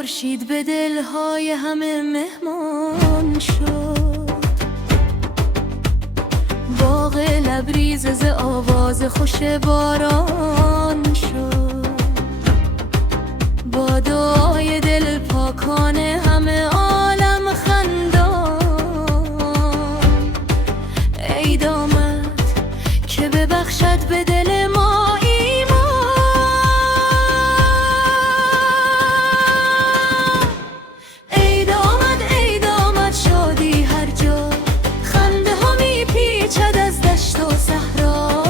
خورشید به دلهای همه مهمان شد. باغ لبریز ز آواز خوش باران شد. با دعای دل پاکانه همه عالم خندان. عید آمد که ببخشد به دل ما ایمان. عید آمد شادی هر جا، خنده ها می پیچد از دشت و صحرا.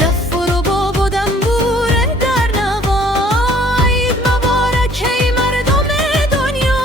دف و رباب و دنبور در نوا، عید مبارک ای مردم دنیا.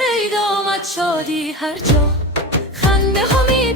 عید آمد شادی هر جا، خنده ها می